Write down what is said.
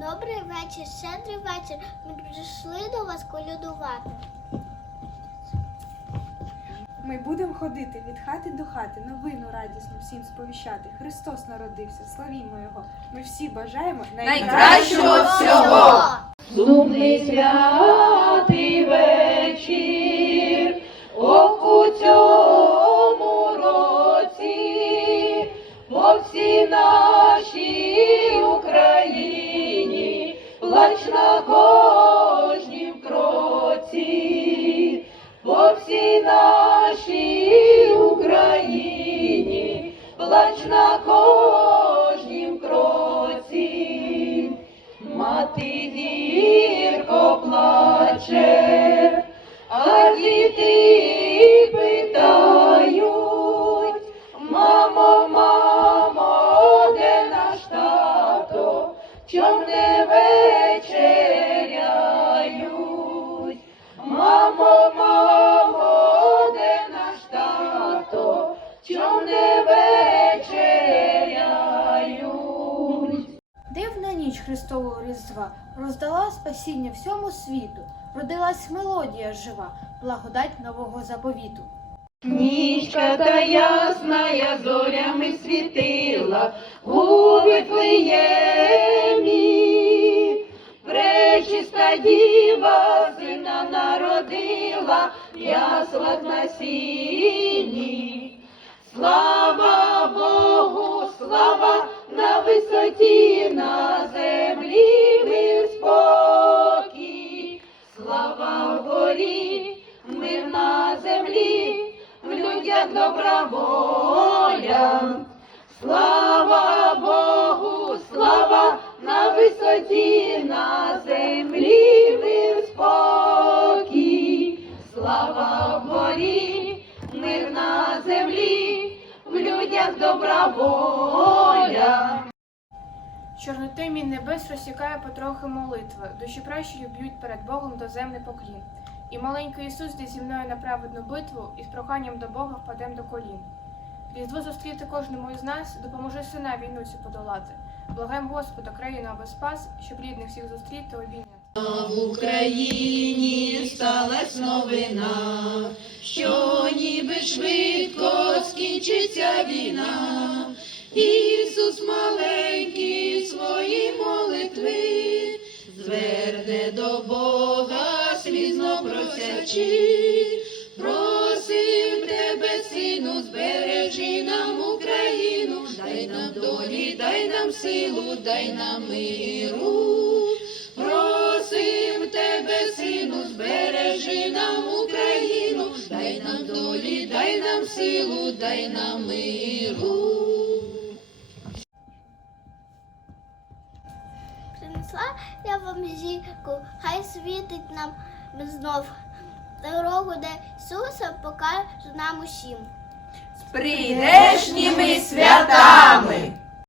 Добрий вечір, щедрий вечір. Ми прийшли до вас колядувати. Ми будемо ходити від хати до хати, новину радісну всім сповіщати. Христос народився, славімо Його. Ми всі бажаємо Найкращого всього! Сумний святий вечір, ох у цьому році, по всій нашій плач на кожнім кроці, по всій нашій Україні, плач на кожнім кроці. Мати гірко плаче, а діти Христового Різдва роздала спасіння всьому світу, родилась мелодія жива, благодать нового заповіту. Нічка та ясна, я зорями світила у Вифлеємі. Пречиста діва сина народила, в яслах на сіні. Слава Богу, слава Вгорі, мир на землі, в людях добра воля. Слава Богу, слава на висоті, на землі мир спокій. Слава вгорі, мир на землі, в людях добра воля. Чорнотемі небес розсікає потрохи молитви, душі пращурів б'ють перед Богом доземний поклін. І маленький Ісус йде зі мною на праведну битву, і з проханням до Бога впадем до колін. Різдво зустріти кожному із нас, допоможи сина війну цю подолати. Благаєм Господа, країну аби спас, щоб рідних всіх зустріти обійняти. В Україні сталась новина, що ніби швидко скінчиться війна. Ісус просячи. Просим тебе, сину, збережи нам Україну, дай нам долі, дай нам силу, дай нам миру. Просим тебе, сину, збережи нам Україну, дай нам долі, дай нам силу, дай нам миру. Принесла я вам зірку, хай світить нам знов дорогу, де Ісуса покаже нам усім. З прийдешніми святами!